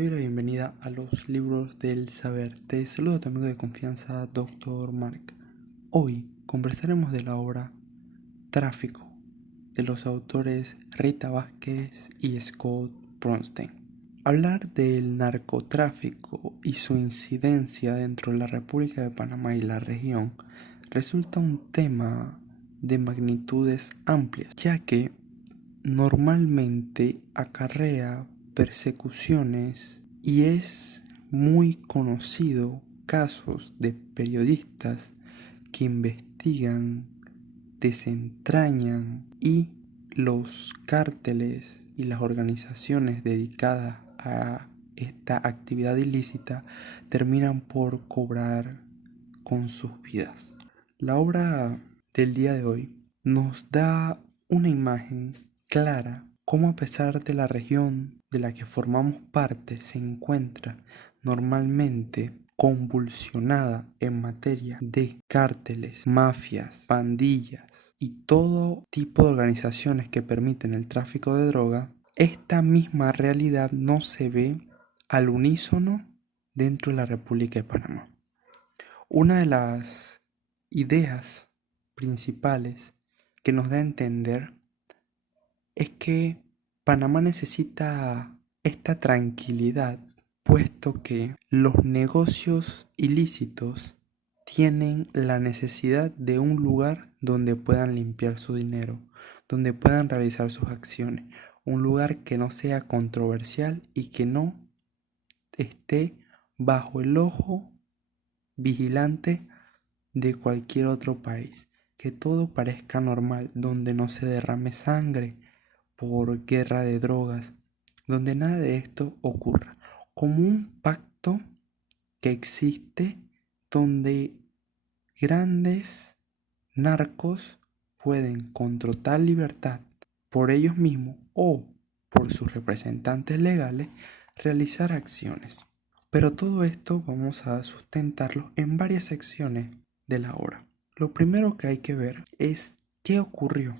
te doy la bienvenida a los libros del saber. Te saludo tu amigo de confianza, Dr. Mark. Hoy conversaremos de la obra Tráfico, de los autores Rita Vázquez y Scott Bronstein. Hablar del narcotráfico y su incidencia dentro de la República de Panamá y la región resulta un tema de magnitudes amplias, ya que normalmente acarrea persecuciones y es muy conocido casos de periodistas que investigan, desentrañan y los cárteles y las organizaciones dedicadas a esta actividad ilícita terminan por cobrar con sus vidas. La obra del día de hoy nos da una imagen clara cómo, a pesar de la región de la que formamos parte se encuentra normalmente convulsionada en materia de cárteles, mafias, pandillas y todo tipo de organizaciones que permiten el tráfico de droga, esta misma realidad no se ve al unísono dentro de la República de Panamá. Una de las ideas principales que nos da a entender es que Panamá necesita esta tranquilidad, puesto que los negocios ilícitos tienen la necesidad de un lugar donde puedan limpiar su dinero, donde puedan realizar sus acciones, un lugar que no sea controversial y que no esté bajo el ojo vigilante de cualquier otro país, que todo parezca normal, donde no se derrame sangre por guerra de drogas, donde nada de esto ocurra, como un pacto que existe donde grandes narcos pueden, con total libertad, por ellos mismos o por sus representantes legales, realizar acciones. Pero todo esto vamos a sustentarlo en varias secciones de la obra. Lo primero que hay que ver es qué ocurrió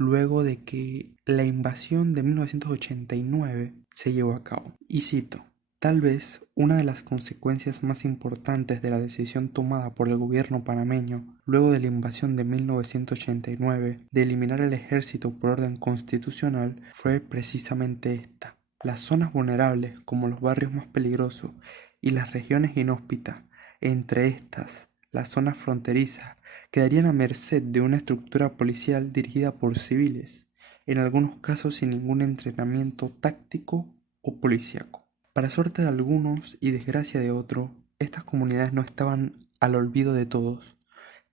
luego de que la invasión de 1989 se llevó a cabo. Y cito: tal vez una de las consecuencias más importantes de la decisión tomada por el gobierno panameño luego de la invasión de 1989 de eliminar el ejército por orden constitucional fue precisamente esta. Las zonas vulnerables, como los barrios más peligrosos y las regiones inhóspitas, entre estas las zonas fronterizas, quedarían a merced de una estructura policial dirigida por civiles, en algunos casos sin ningún entrenamiento táctico o policíaco. Para suerte de algunos y desgracia de otros, estas comunidades no estaban al olvido de todos.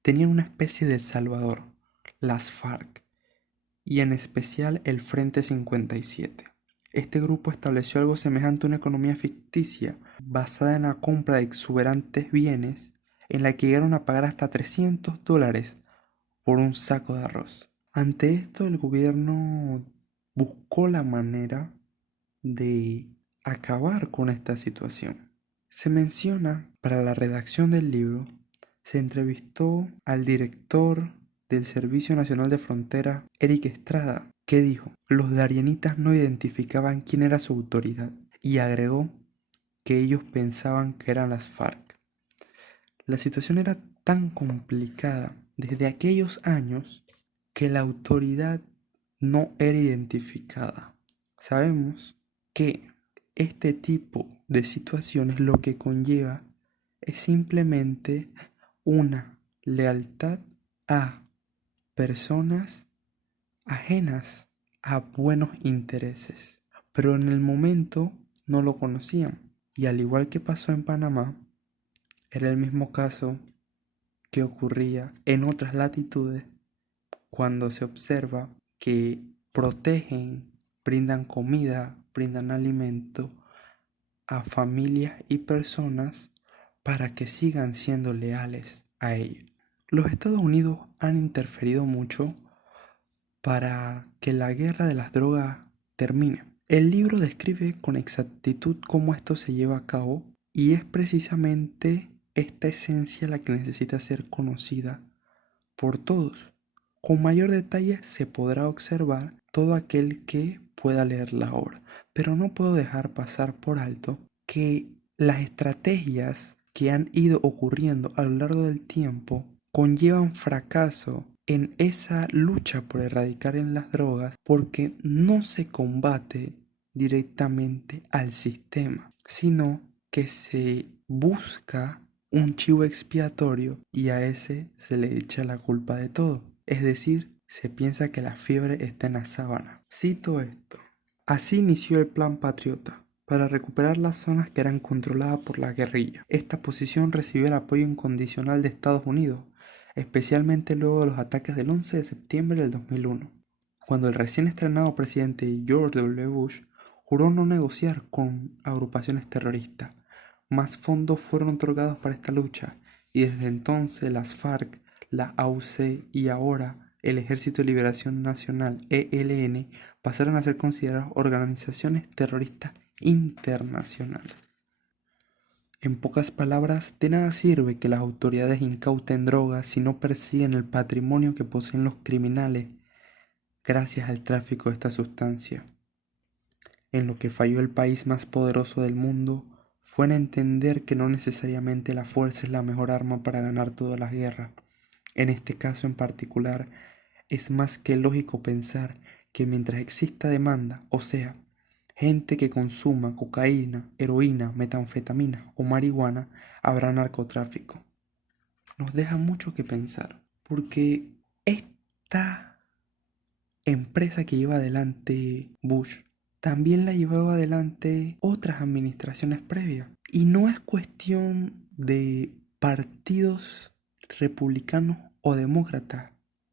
Tenían una especie de salvador, las FARC, y en especial el Frente 57. Este grupo estableció algo semejante a una economía ficticia, basada en la compra de exuberantes bienes, en la que llegaron a pagar hasta $300 por un saco de arroz. Ante esto, el gobierno buscó la manera de acabar con esta situación. Se menciona, para la redacción del libro, se entrevistó al director del Servicio Nacional de Frontera, Eric Estrada, que dijo: los darienitas no identificaban quién era su autoridad, y agregó que ellos pensaban que eran las FARC. La situación era tan complicada desde aquellos años que la autoridad no era identificada. Sabemos que este tipo de situaciones lo que conlleva es simplemente una lealtad a personas ajenas a buenos intereses, pero en el momento no lo conocían. Y al igual que pasó en Panamá, era el mismo caso que ocurría en otras latitudes cuando se observa que protegen, brindan comida, brindan alimento a familias y personas para que sigan siendo leales a ellos. Los Estados Unidos han interferido mucho para que la guerra de las drogas termine. El libro describe con exactitud cómo esto se lleva a cabo, y es precisamente esta esencia la que necesita ser conocida por todos. Con mayor detalle se podrá observar todo aquel que pueda leer la obra. Pero no puedo dejar pasar por alto que las estrategias que han ido ocurriendo a lo largo del tiempo conllevan fracaso en esa lucha por erradicar en las drogas porque no se combate directamente al sistema, sino que se busca un chivo expiatorio y a ese se le echa la culpa de todo. Es decir, se piensa que la fiebre está en la sábana. Cito esto. Así inició el Plan Patriota para recuperar las zonas que eran controladas por la guerrilla. Esta posición recibió el apoyo incondicional de Estados Unidos, especialmente luego de los ataques del 11 de septiembre del 2001, cuando el recién estrenado presidente George W. Bush juró no negociar con agrupaciones terroristas. Más fondos fueron otorgados para esta lucha y desde entonces las FARC, la AUC y ahora el Ejército de Liberación Nacional ELN pasaron a ser consideradas organizaciones terroristas internacionales. En pocas palabras, de nada sirve que las autoridades incauten drogas si no persiguen el patrimonio que poseen los criminales gracias al tráfico de esta sustancia. En lo que falló el país más poderoso del mundo fue en entender que no necesariamente la fuerza es la mejor arma para ganar todas las guerras. En este caso en particular, es más que lógico pensar que mientras exista demanda, o sea, gente que consuma cocaína, heroína, metanfetamina o marihuana, habrá narcotráfico. Nos deja mucho que pensar, porque esta empresa que lleva adelante Bush también la llevaba adelante otras administraciones previas. Y no es cuestión de partidos republicanos o demócratas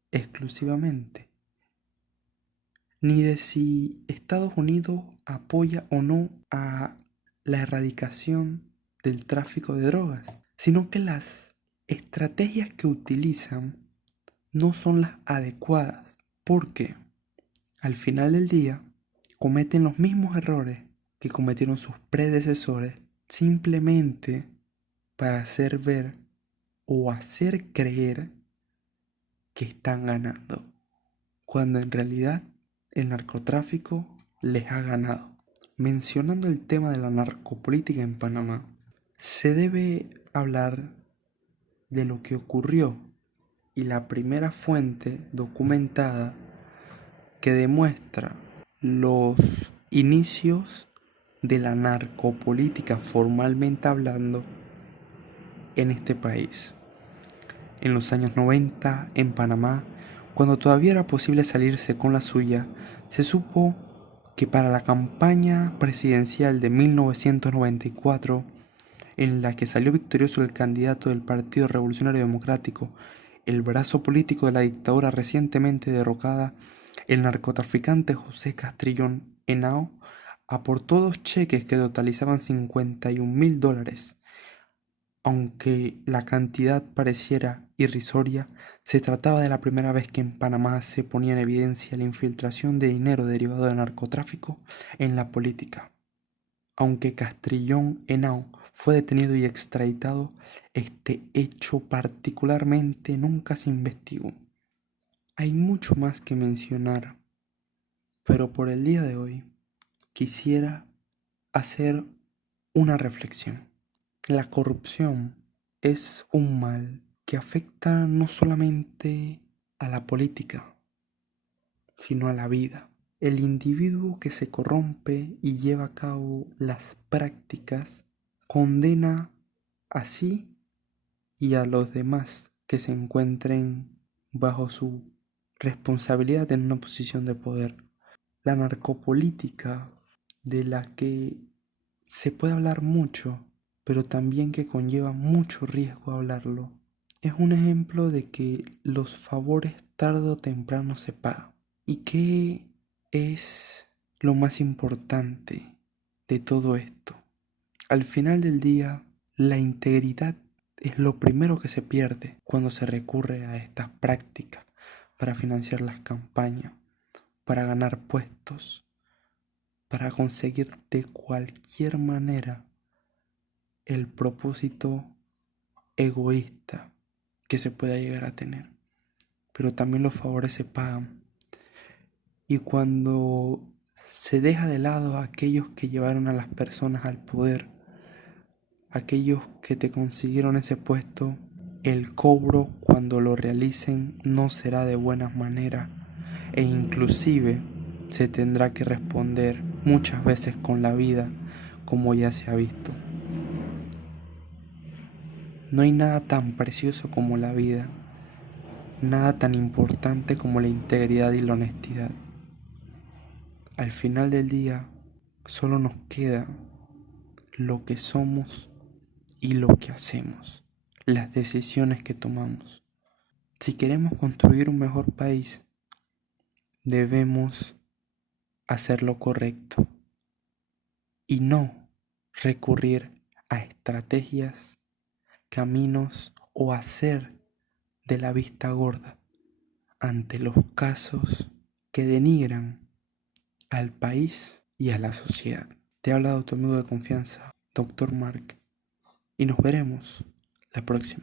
exclusivamente, ni de si Estados Unidos apoya o no a la erradicación del tráfico de drogas, sino que las estrategias que utilizan no son las adecuadas, porque al final del día cometen los mismos errores que cometieron sus predecesores simplemente para hacer ver o hacer creer que están ganando, cuando en realidad el narcotráfico les ha ganado. Mencionando el tema de la narcopolítica en Panamá, se debe hablar de lo que ocurrió y la primera fuente documentada que demuestra los inicios de la narcopolítica formalmente hablando en este país. En los años 90, en Panamá, cuando todavía era posible salirse con la suya, se supo que para la campaña presidencial de 1994, en la que salió victorioso el candidato del Partido Revolucionario Democrático, el brazo político de la dictadura recientemente derrocada, el narcotraficante José Castrillón Henao aportó 2 cheques que totalizaban $51.000. Aunque la cantidad pareciera irrisoria, se trataba de la primera vez que en Panamá se ponía en evidencia la infiltración de dinero derivado del narcotráfico en la política. Aunque Castrillón Henao fue detenido y extraditado, este hecho particularmente nunca se investigó. Hay mucho más que mencionar, pero por el día de hoy quisiera hacer una reflexión. La corrupción es un mal que afecta no solamente a la política, sino a la vida. El individuo que se corrompe y lleva a cabo las prácticas condena a sí y a los demás que se encuentren bajo su responsabilidad en una posición de poder. La narcopolítica, de la que se puede hablar mucho, pero también que conlleva mucho riesgo hablarlo, es un ejemplo de que los favores tarde o temprano se pagan. ¿Y qué es lo más importante de todo esto? Al final del día, la integridad es lo primero que se pierde cuando se recurre a estas prácticas para financiar las campañas, para ganar puestos, para conseguir de cualquier manera el propósito egoísta que se pueda llegar a tener. Pero también los favores se pagan. Y cuando Se deja de lado a aquellos que llevaron a las personas al poder, aquellos que te consiguieron ese puesto. El cobro cuando lo realicen no será de buenas maneras e inclusive se tendrá que responder muchas veces con la vida, como ya se ha visto. No hay nada tan precioso como la vida, nada tan importante como la integridad y la honestidad. Al final del día, solo nos queda lo que somos y lo que hacemos, las decisiones que tomamos. Si queremos construir un mejor país, debemos hacer lo correcto y no recurrir a estrategias, caminos o hacer de la vista gorda ante los casos que denigran al país y a la sociedad. Te ha hablado tu amigo de confianza, Dr. Mark, y nos veremos la próxima.